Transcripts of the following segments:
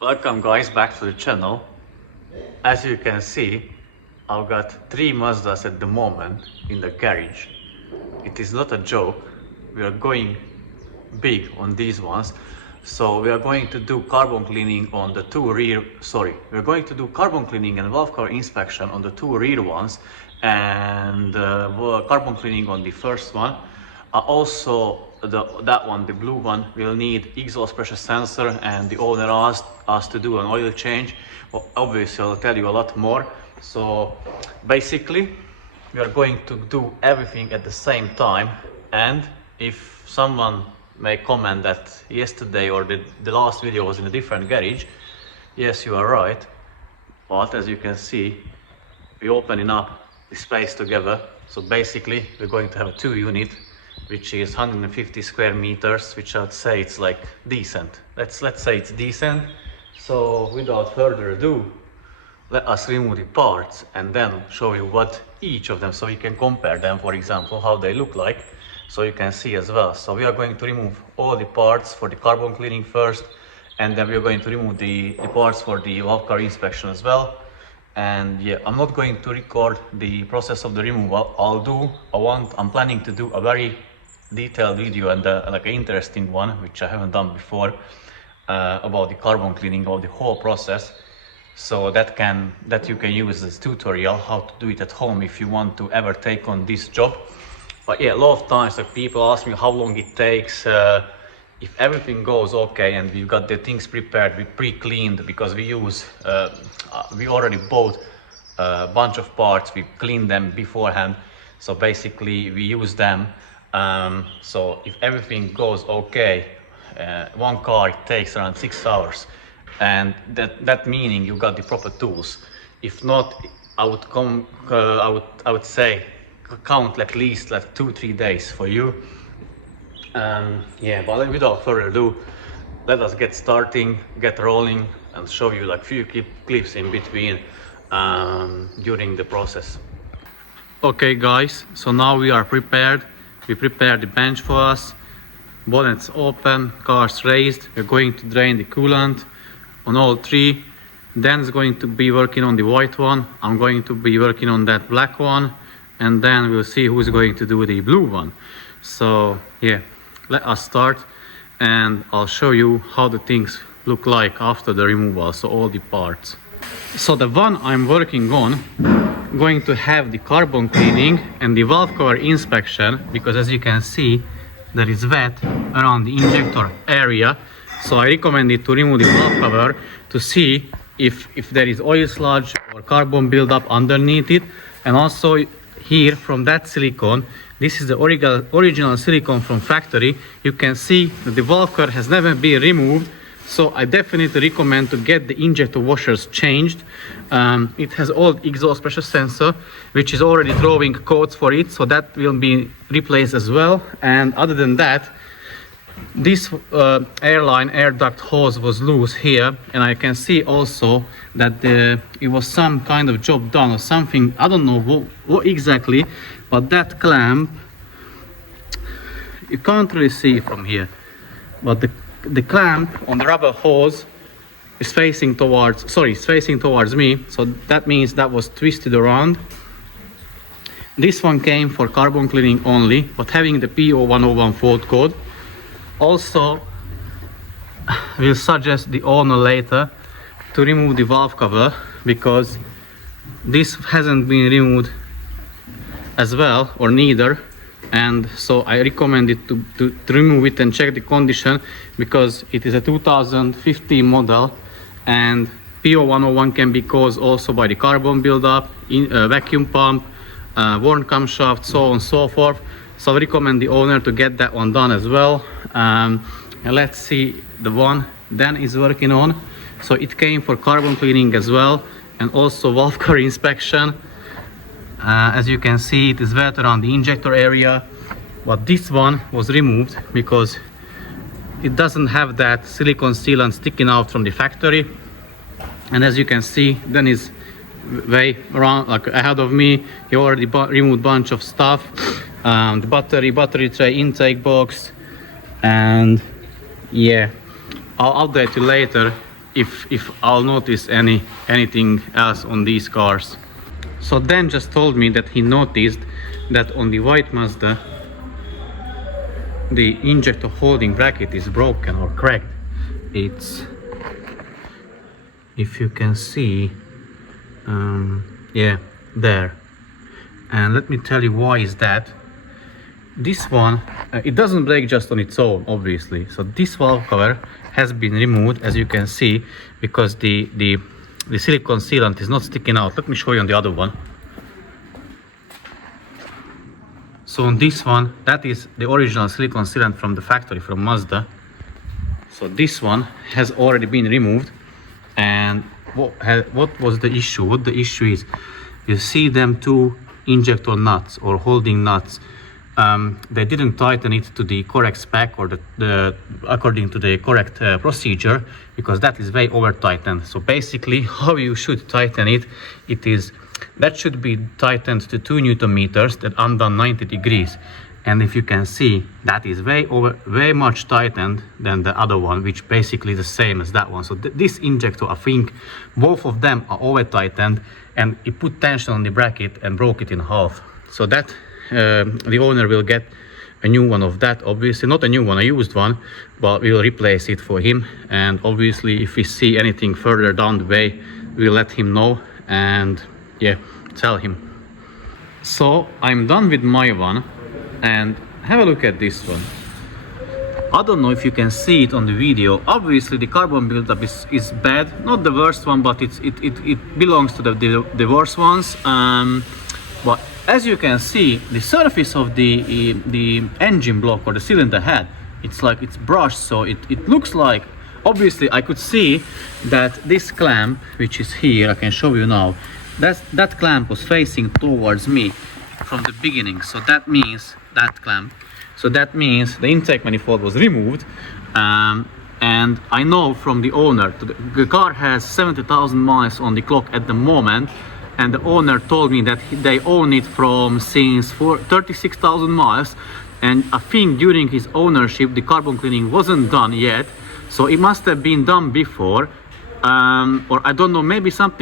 Welcome guys back to the channel. As you can see, I've got 3 Mazdas at the moment in the garage. It is not a joke. We are going big on these ones. So we are going to do carbon cleaning on the we're going to do carbon cleaning and valve cover inspection on the 2 rear ones and carbon cleaning on the first one. Also, that one, the blue one, will need exhaust pressure sensor, and the owner asked us to do an oil change. Well, obviously, I'll tell you a lot more. So basically, we are going to do everything at the same time. And if someone may comment that yesterday or the last video was in a different garage, yes, you are right. But as you can see, we're opening up the space together. So basically, we're going to have a 2 unit, which is 150 square meters, which I'd say it's like decent. Let's say it's decent. So without further ado, let us remove the parts and then show you what each of them, so you can compare them, for example, how they look like, so you can see as well. So we are going to remove all the parts for the carbon cleaning first, and then we are going to remove the parts for the valve cover inspection as well. And yeah, I'm not going to record the process of the removal. I'm planning to do a very detailed video and like an interesting one, which I haven't done before, about the carbon cleaning of the whole process. So that you can use as tutorial how to do it at home if you want to ever take on this job. But yeah, a lot of times like, people ask me how long it takes. If everything goes okay and we've got the things prepared, we pre-cleaned, because we already bought a bunch of parts, we cleaned them beforehand, so basically we use them. So if everything goes okay, one car, it takes around 6 hours, and that meaning you got the proper tools. If not, I would say count at least like 2-3 days for you. Yeah, but without further ado, let us get rolling, and show you like few clips in between during the process. Okay guys, so now we are prepared. We prepared the bench for us, bonnets open, cars raised. We're going to drain the coolant on all 3. Dan's going to be working on the white one, I'm going to be working on that black one, and then we'll see who's going to do the blue one. So yeah, let us start, and I'll show you how the things look like after the removal, so all the parts. So the one I'm working on, going to have the carbon cleaning and the valve cover inspection, because as you can see, there is wet around the injector area. So I recommend it to remove the valve cover to see if there is oil sludge or carbon buildup underneath it. And also here, from that silicone, this is the original silicone from factory. You can see that the valve cover has never been removed. So I definitely recommend to get the injector washers changed. It has old exhaust pressure sensor, which is already drawing codes for it, so that will be replaced as well. And other than that, this air duct hose was loose here, and I can see also that it was some kind of job done or something. I don't know what exactly, but that clamp, you can't really see it from here, but the clamp on the rubber hose is facing towards me, so that means that was twisted around. This one came for carbon cleaning only, but having the P0101 fault code. Also, we'll suggest the owner later to remove the valve cover, because this hasn't been removed as well, or neither. And so I recommend it to remove it and check the condition, because it is a 2015 model, and P0101 can be caused also by the carbon buildup, vacuum pump, worn camshaft, so on and so forth. So I recommend the owner to get that one done as well. And let's see the one Dan is working on. So it came for carbon cleaning as well, and also valve cover inspection. As you can see, it is wet around the injector area, but this one was removed because it doesn't have that silicone sealant sticking out from the factory. And as you can see, Dan is way around, like ahead of me. He already removed a bunch of stuff, the battery tray, intake box, and yeah, I'll update you later if I'll notice anything else on these cars. So Dan just told me that he noticed that on the white Mazda the injector holding bracket is broken or cracked. It's, if you can see, yeah, there. And let me tell you why is that. This one, it doesn't break just on its own, obviously. So this valve cover has been removed, as you can see, because the silicone sealant is not sticking out. Let me show you on the other one. So on this one, that is the original silicone sealant from the factory, from Mazda. So this one has already been removed. And what was the issue? What the issue is, you see them two injector nuts or holding nuts. They didn't tighten it to the correct spec or the according to the correct procedure, because that is very over tightened. So basically, how you should tighten it, that should be tightened to 2 Newton meters, that undone 90 degrees. And if you can see, that is very much tightened than the other one, which basically is the same as that one. So this injector, I think both of them are over tightened, and it put tension on the bracket and broke it in half. So that the owner will get a new one of that, obviously not a new one, a used one, but we'll replace it for him. And obviously if we see anything further down the way, we'll let him know and yeah, tell him. So I'm done with my one, and have a look at this one. I don't know if you can see it on the video. Obviously the carbon buildup is bad, not the worst one, but it belongs to the worst ones. But as you can see, the surface of the engine block or the cylinder head, it's like it's brushed, so it looks like, obviously I could see that this clamp, which is here, I can show you now, that clamp was facing towards me from the beginning. So that means that clamp, so that means the intake manifold was removed. And I know from the owner, the car has 70,000 miles on the clock at the moment, and the owner told me that they own it since 36,000 miles, and I think during his ownership the carbon cleaning wasn't done yet, so it must have been done before, or I don't know, maybe some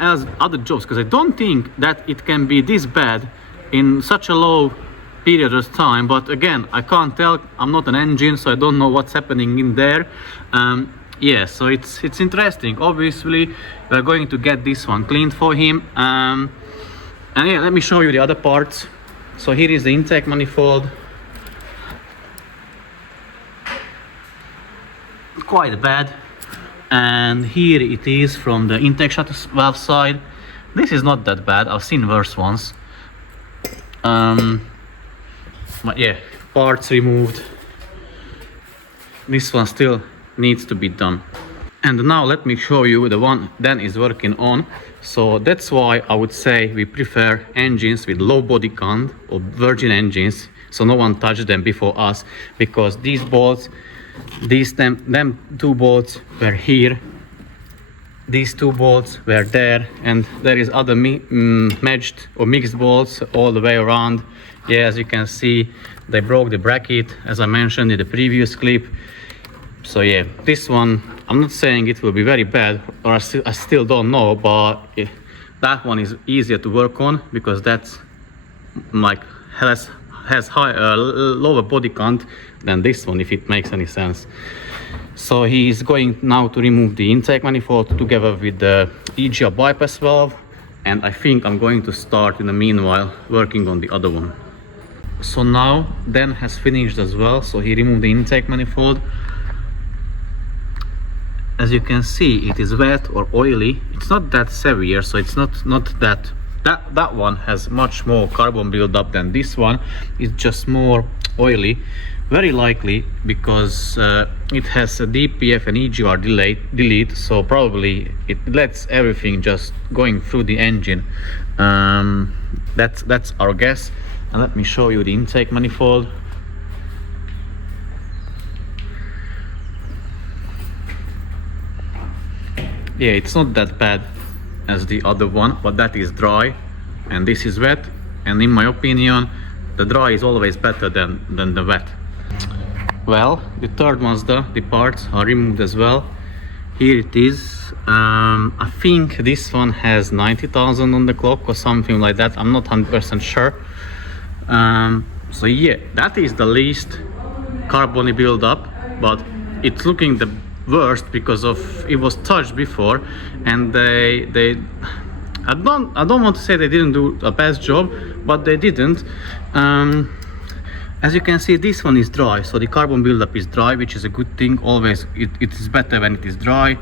else, other jobs, because I don't think that it can be this bad in such a low period of time. But again, I can't tell, I'm not an engine, so I don't know what's happening in there. Yeah, so it's interesting. Obviously we're going to get this one cleaned for him, and yeah, let me show you the other parts. So here is the intake manifold, quite bad, and here it is from the intake shutter valve side. This is not that bad, I've seen worse ones. But yeah, parts removed. This one still needs to be done. And now let me show you the one Dan is working on. So that's why I would say we prefer engines with low body count or virgin engines, so no one touched them before us, because these bolts, them two bolts were here, these two bolts were there, and there is other matched or mixed bolts all the way around. Yeah, as you can see, they broke the bracket, as I mentioned in the previous clip. So yeah, this one, I'm not saying it will be very bad, or I still don't know, but that one is easier to work on, because that's like has lower body count than this one, if it makes any sense. So he's going now to remove the intake manifold together with the EGR bypass valve, and I think I'm going to start in the meanwhile working on the other one. So now Dan has finished as well, so he removed the intake manifold. As you can see, it is wet or oily. It's not that severe, so it's not that one has much more carbon buildup than this one. It's just more oily, very likely because it has a DPF and EGR delete, so probably it lets everything just going through the engine. That's our guess. And let me show you the intake manifold. Yeah, it's not that bad as the other one, but that is dry and this is wet, and in my opinion the dry is always better than the wet. Well, the third Mazda, the parts are removed as well. here it is. I think this one has 90,000 on the clock or something like that. I'm not 100% sure. So yeah, that is the least carbon build up, but it's looking the worst because of it was touched before, and they I don't want to say they didn't do a best job, but they didn't. As you can see, this one is dry, so the carbon buildup is dry, which is a good thing. Always it is better when it is dry.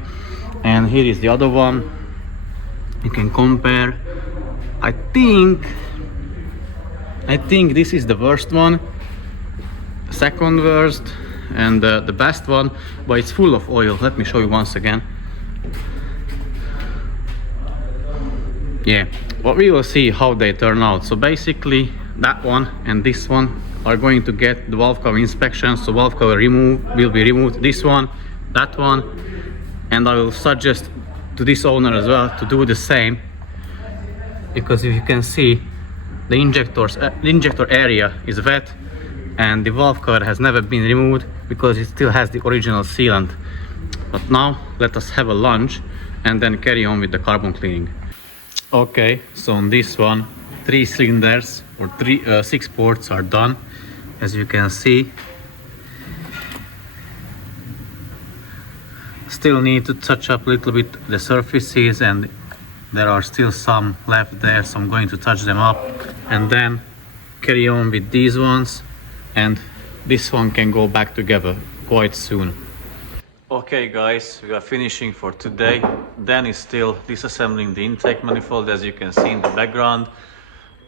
And here is the other one. You can compare. I think this is the worst one, second worst, and the best one, but it's full of oil. Let me show you once again. Yeah, but we will see how they turn out. So basically that one and this one are going to get the valve cover inspection, so valve cover will be removed, this one, that one, and I will suggest to this owner as well to do the same, because if you can see, the injector area is wet and the valve cover has never been removed because it still has the original sealant. But now let us have a lunch and then carry on with the carbon cleaning. Okay, so on this one, 3 cylinders or 6 ports are done. As you can see, still need to touch up a little bit the surfaces, and there are still some left there, so I'm going to touch them up and then carry on with these ones, and this one can go back together quite soon. Okay guys, we are finishing for today. Dan is still disassembling the intake manifold, as you can see in the background.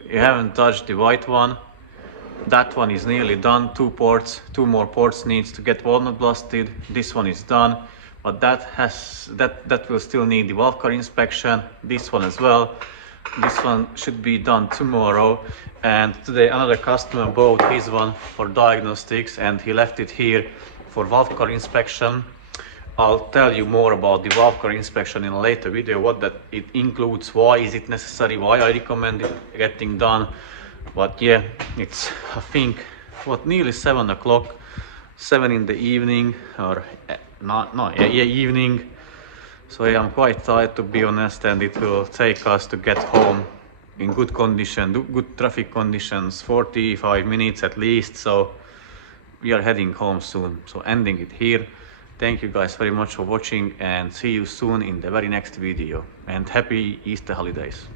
You haven't touched the white one. That one is nearly done. 2 more ports needs to get walnut blasted. This one is done, but that will still need the valve cover inspection. This one as well. This one should be done tomorrow. And today another customer bought his one for diagnostics and he left it here for valve cover inspection. I'll tell you more about the valve cover inspection in a later video, what that it includes, why is it necessary, why I recommend it getting done. But yeah, it's, I think, what, nearly 7 o'clock, 7 in the evening, or evening. So yeah, I'm quite tired, to be honest, and it will take us to get home in good condition, good traffic conditions, 45 minutes at least. So we are heading home soon. So ending it here. Thank you guys very much for watching, and see you soon in the very next video, and happy Easter holidays.